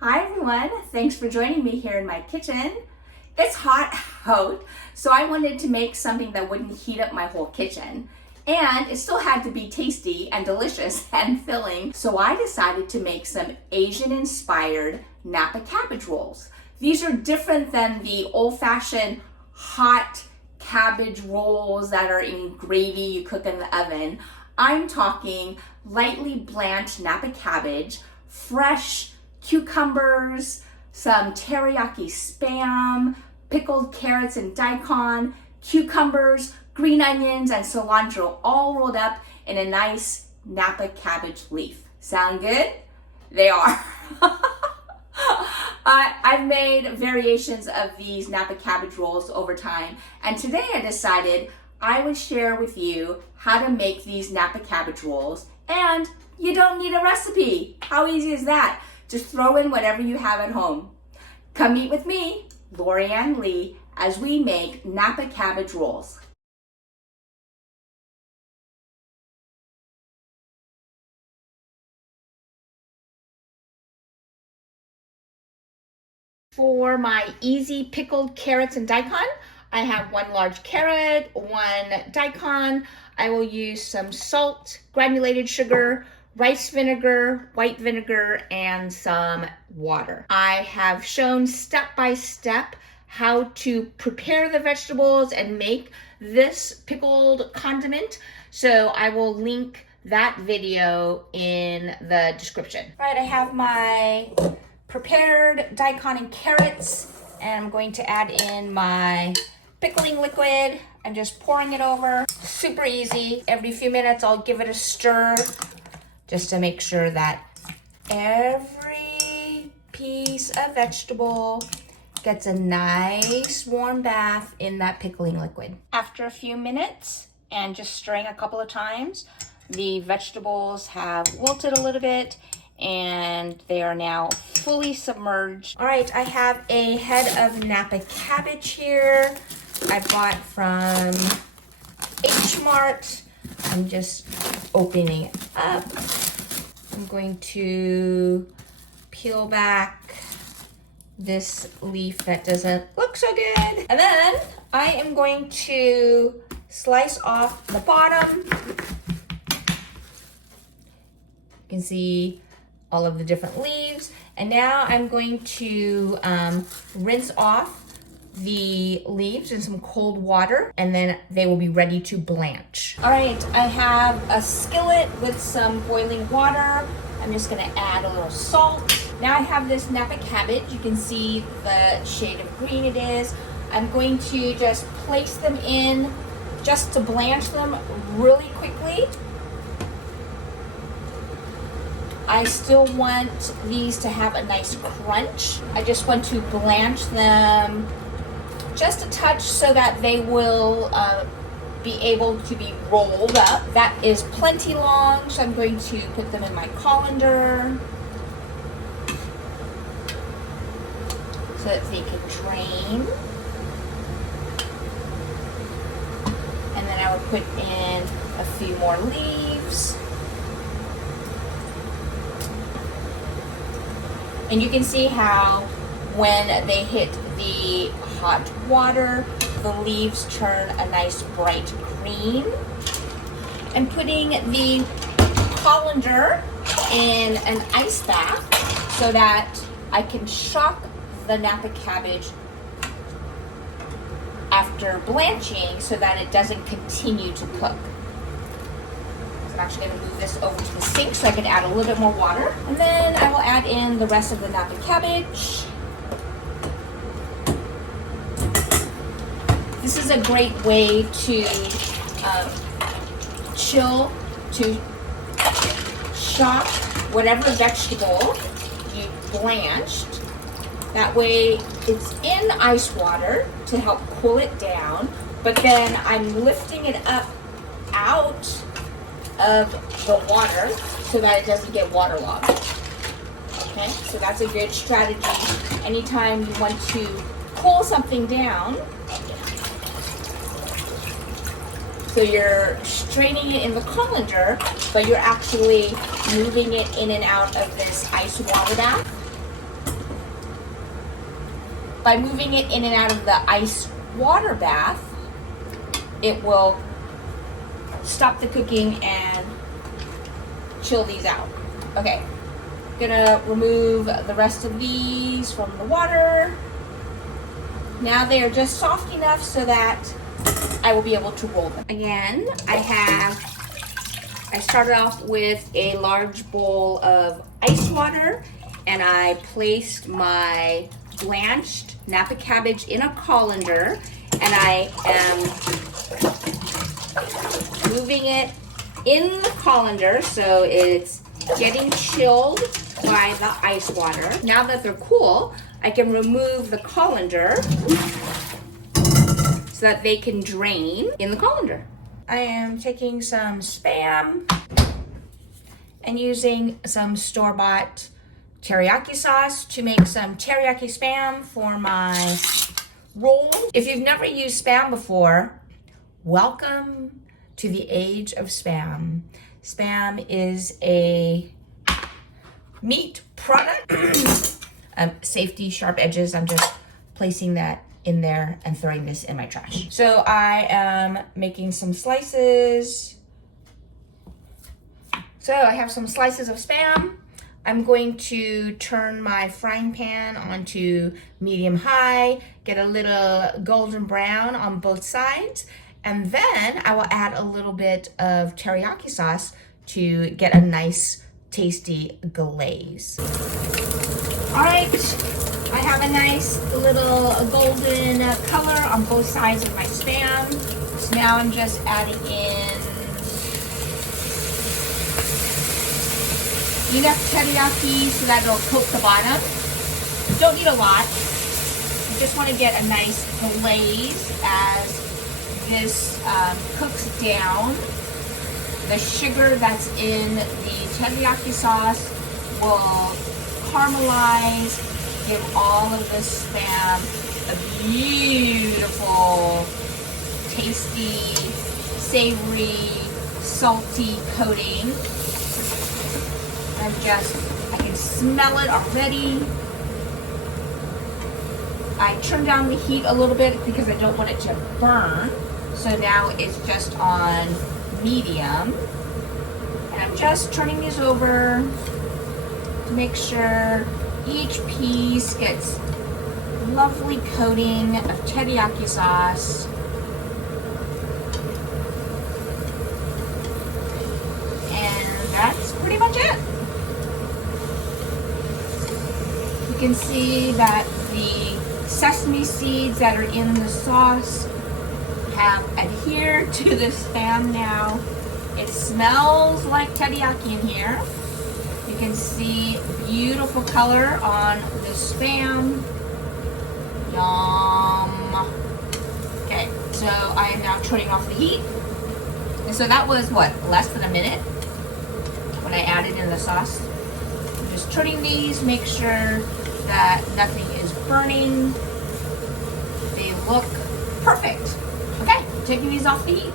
Hi everyone, thanks for joining me here in my kitchen. It's hot out, so I wanted to make something that wouldn't heat up my whole kitchen. And it still had to be tasty and delicious and filling, so I decided to make some Asian-inspired Napa cabbage rolls. These are different than the old-fashioned hot cabbage rolls that are in gravy you cook in the oven. I'm talking lightly blanched Napa cabbage, fresh cucumbers, some teriyaki spam, pickled carrots and daikon, cucumbers, green onions, and cilantro all rolled up in a nice Napa cabbage leaf. Sound good? They are. I've made variations of these Napa cabbage rolls over time, and today I decided I would share with you how to make these Napa cabbage rolls, and you don't need a recipe. How easy is that? Just throw in whatever you have at home. Come meet with me, Lorianne Lee, as we make Napa cabbage rolls. For my easy pickled carrots and daikon, I have 1 large carrot, 1 daikon. I will use some salt, granulated sugar, rice vinegar, white vinegar, and some water. I have shown step by step how to prepare the vegetables and make this pickled condiment, so I will link that video in the description. All right, I have my prepared daikon and carrots, and I'm going to add in my pickling liquid. I'm just pouring it over. Super easy. Every few minutes I'll give it a stir just to make sure that every piece of vegetable gets a nice warm bath in that pickling liquid. After a few minutes and just stirring a couple of times, the vegetables have wilted a little bit and they are now fully submerged. All right, I have a head of Napa cabbage here. I bought from H Mart. I'm just opening it up. I'm going to peel back this leaf that doesn't look so good. And then I am going to slice off the bottom. You can see all of the different leaves. And now I'm going to rinse off the leaves in some cold water, and then they will be ready to blanch. All right, I have a skillet with some boiling water. I'm just gonna add a little salt. Now I have this Napa cabbage. You can see the shade of green it is. I'm going to just place them in just to blanch them really quickly. I still want these to have a nice crunch. I just want to blanch them just a touch so that they will be able to be rolled up. That is plenty long, so I'm going to put them in my colander so that they can drain. And then I will put in a few more leaves. And you can see how when they hit the hot water, the leaves turn a nice bright green. I'm putting the colander in an ice bath so that I can shock the Napa cabbage after blanching so that it doesn't continue to cook. I'm actually going to move this over to the sink so I can add a little bit more water. And then I will add in the rest of the Napa cabbage. This is a great way to chill, to shock whatever vegetable you blanched. That way it's in ice water to help cool it down, but then I'm lifting it up out of the water so that it doesn't get waterlogged. Okay, so that's a good strategy anytime you want to cool something down. So you're straining it in the colander, but you're actually moving it in and out of this ice water bath. by moving it in and out of the ice water bath, it will stop the cooking and chill these out. Okay, gonna remove the rest of these from the water. Now they are just soft enough so that I will be able to roll them. Again, I started off with a large bowl of ice water, and I placed my blanched Napa cabbage in a colander, and I am moving it in the colander so it's getting chilled by the ice water. Now that they're cool, I can remove the colander so that they can drain in the colander. I am taking some Spam and using some store-bought teriyaki sauce to make some teriyaki Spam for my roll. If you've never used Spam before, welcome to the age of Spam. Spam is a meat product. Safety, sharp edges. I'm just placing that in there and throwing this in my trash. So I am making some slices. So I have some slices of Spam. I'm going to turn my frying pan onto medium high, get a little golden brown on both sides, and then I will add a little bit of teriyaki sauce to get a nice tasty glaze. All right, I have a nice little golden color on both sides of my Spam. So now I'm just adding in enough teriyaki so that it'll coat the bottom. You don't need a lot. You just want to get a nice glaze as this cooks down. The sugar that's in the teriyaki sauce will caramelize, give all of this Spam a beautiful, tasty, savory, salty coating. I can smell it already. I turned down the heat a little bit because I don't want it to burn. So now it's just on medium. And I'm just turning these over to make sure each piece gets lovely coating of teriyaki sauce. And that's pretty much it. You can see that the sesame seeds that are in the sauce have adhered to the Spam now. It smells like teriyaki in here. You can see beautiful color on the Spam. Yum. Okay, so I am now turning off the heat. And so that was what, less than a minute when I added in the sauce. I'm just turning these, make sure that nothing is burning. They look perfect. Okay, taking these off the heat.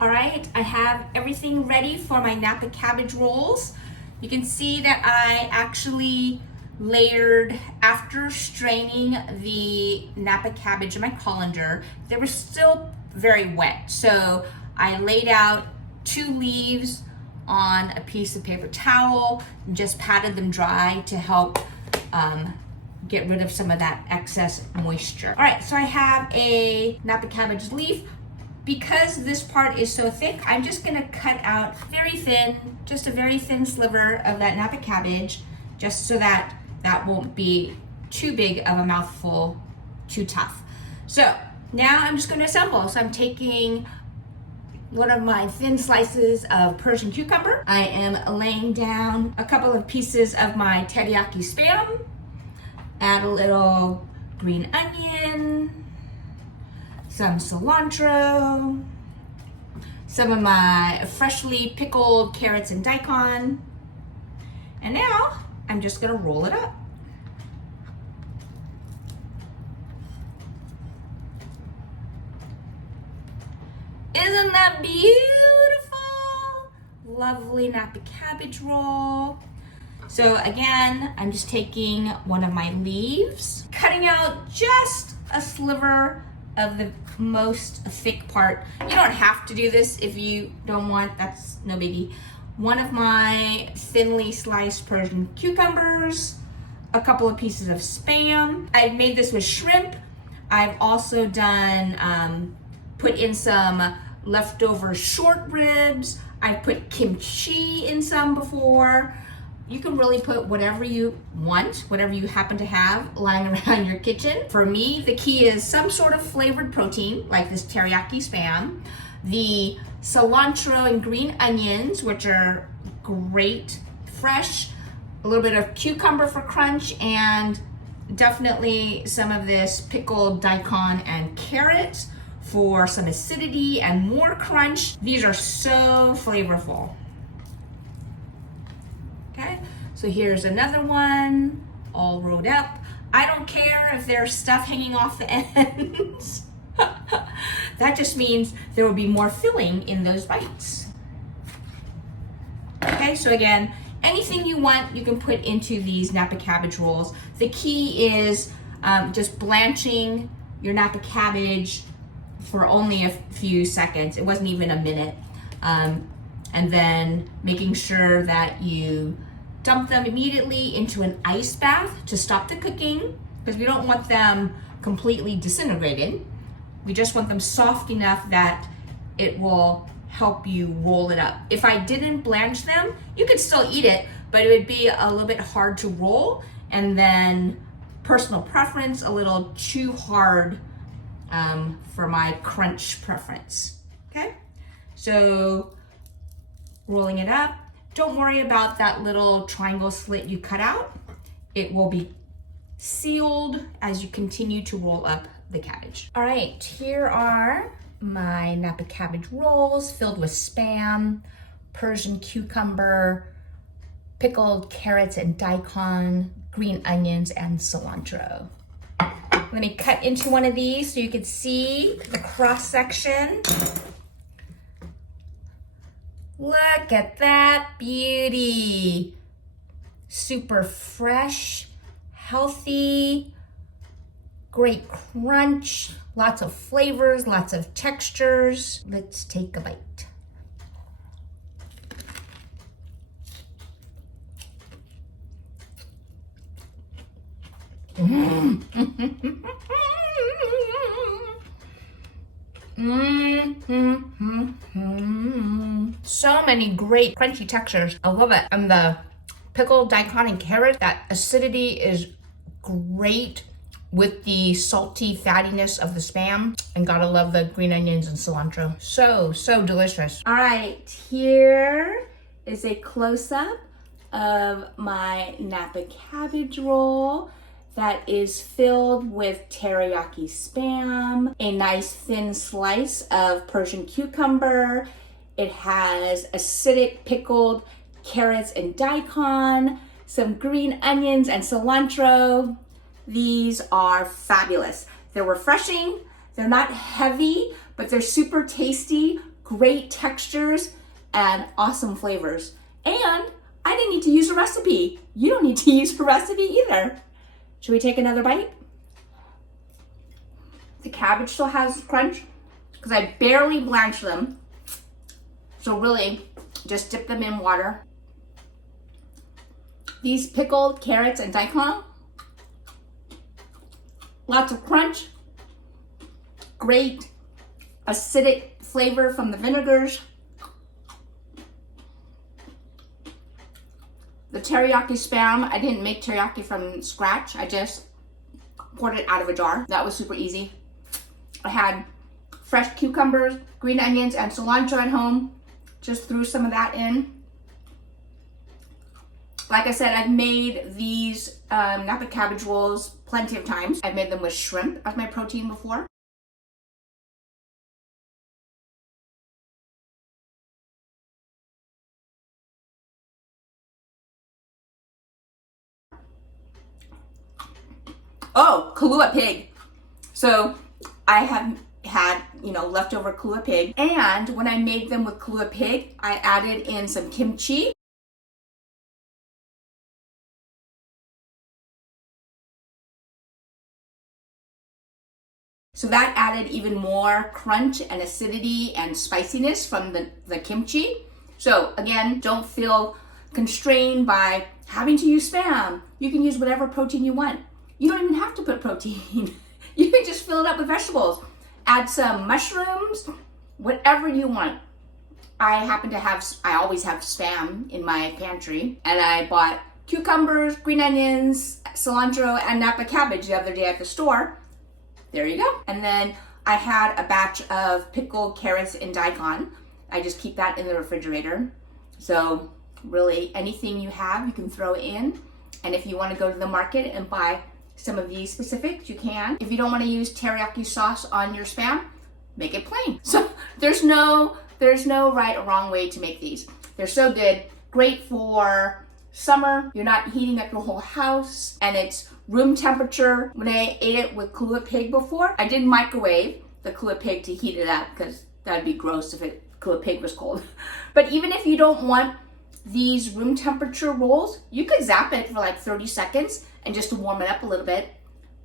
All right, I have everything ready for my Napa cabbage rolls. You can see that I actually layered, after straining the Napa cabbage in my colander, they were still very wet. So I laid out 2 leaves on a piece of paper towel and just patted them dry to help get rid of some of that excess moisture. All right, so I have a Napa cabbage leaf. Because this part is so thick, I'm just gonna cut out very thin, just a very thin sliver of that Napa cabbage, just so that that won't be too big of a mouthful, too tough. So now I'm just gonna assemble. So I'm taking one of my thin slices of Persian cucumber. I am laying down a couple of pieces of my teriyaki Spam, add a little green onion, some cilantro, some of my freshly pickled carrots and daikon. And now I'm just gonna roll it up. Isn't that beautiful? lovely Napa cabbage roll. So again, I'm just taking one of my leaves, cutting out just a sliver of the most thick part. You don't have to do this if you don't want, that's no biggie. One of my thinly sliced Persian cucumbers, a couple of pieces of Spam. I made this with shrimp. I've also done, put in some leftover short ribs. I've put kimchi in some before. You can really put whatever you want, whatever you happen to have lying around your kitchen. For me, the key is some sort of flavored protein, like this teriyaki Spam, the cilantro and green onions, which are great, fresh, a little bit of cucumber for crunch, and definitely some of this pickled daikon and carrot for some acidity and more crunch. These are so flavorful. Okay, so here's another one, all rolled up. I don't care if there's stuff hanging off the ends. That just means there will be more filling in those bites. Okay, so again, anything you want, you can put into these Napa cabbage rolls. The key is just blanching your Napa cabbage for only a few seconds. It wasn't even a minute. And then making sure that you dump them immediately into an ice bath to stop the cooking, because we don't want them completely disintegrated. We just want them soft enough that it will help you roll it up. If I didn't blanch them, you could still eat it, but it would be a little bit hard to roll, and then personal preference, a little too hard for my crunch preference. Okay, so rolling it up. Don't worry about that little triangle slit you cut out. It will be sealed as you continue to roll up the cabbage. All right, here are my Napa cabbage rolls filled with Spam, Persian cucumber, pickled carrots and daikon, green onions, and cilantro. Let me cut into one of these so you can see the cross section. Look at that beauty. Super fresh, healthy, great crunch, lots of flavors, lots of textures. Let's take a bite. So many great crunchy textures. I love it. And the pickled daikon and carrot, that acidity is great with the salty fattiness of the Spam. And gotta love the green onions and cilantro. So delicious. All right, here is a close-up of my Napa cabbage roll that is filled with teriyaki Spam, a nice thin slice of Persian cucumber. It has acidic pickled carrots and daikon, some green onions and cilantro. These are fabulous. They're refreshing, they're not heavy, but they're super tasty, great textures, and awesome flavors. And I didn't need to use a recipe. You don't need to use a recipe either. Should we take another bite? The cabbage still has crunch because I barely blanched them. So really, just dip them in water. These pickled carrots and daikon, lots of crunch, great acidic flavor from the vinegars. The teriyaki Spam, I didn't make teriyaki from scratch. I just poured it out of a jar. That was super easy. I had fresh cucumbers, green onions, and cilantro at home. Just threw some of that in. Like I said, I've made these Napa cabbage rolls plenty of times. I've made them with shrimp as my protein before. Oh, kalua pig. So I have had leftover kalua pig. And when I made them with kalua pig, I added in some kimchi. So that added even more crunch and acidity and spiciness from the kimchi. So again, don't feel constrained by having to use Spam. You can use whatever protein you want. You don't even have to put protein. You can just fill it up with vegetables. Add some mushrooms, whatever you want. I always have Spam in my pantry, and I bought cucumbers, green onions, cilantro, and Napa cabbage the other day at the store. There you go. And then I had a batch of pickled carrots and daikon. I just keep that in the refrigerator. So really anything you have, you can throw in. And if you want to go to the market and buy some of these specifics, you can. If you don't want to use teriyaki sauce on your Spam, make it plain. So there's no right or wrong way to make these. They're so good. Great for summer. You're not heating up your whole house, and it's room temperature. When I ate it with kalua pig before, I did microwave the kalua pig to heat it up because that'd be gross if kalua pig was cold. But even if you don't want these room temperature rolls, you could zap it for like 30 seconds and just to warm it up a little bit.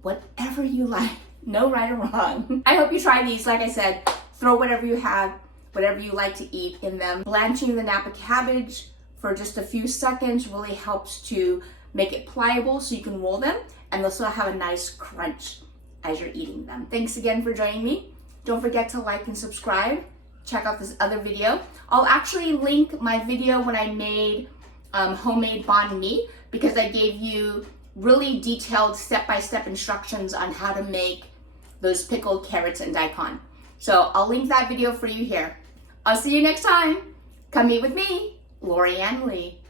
Whatever you like. No right or wrong. I hope you try these. Like I said, throw whatever you have, whatever you like to eat in them. Blanching the Napa cabbage for just a few seconds really helps to make it pliable so you can roll them, and they'll still have a nice crunch as you're eating them. Thanks again for joining me. Don't forget to like and subscribe. Check out this other video. I'll actually link my video when I made homemade banh mi, because I gave you really detailed step-by-step instructions on how to make those pickled carrots and daikon. So I'll link that video for you here. I'll see you next time. Come eat with me, Lorianne Lee.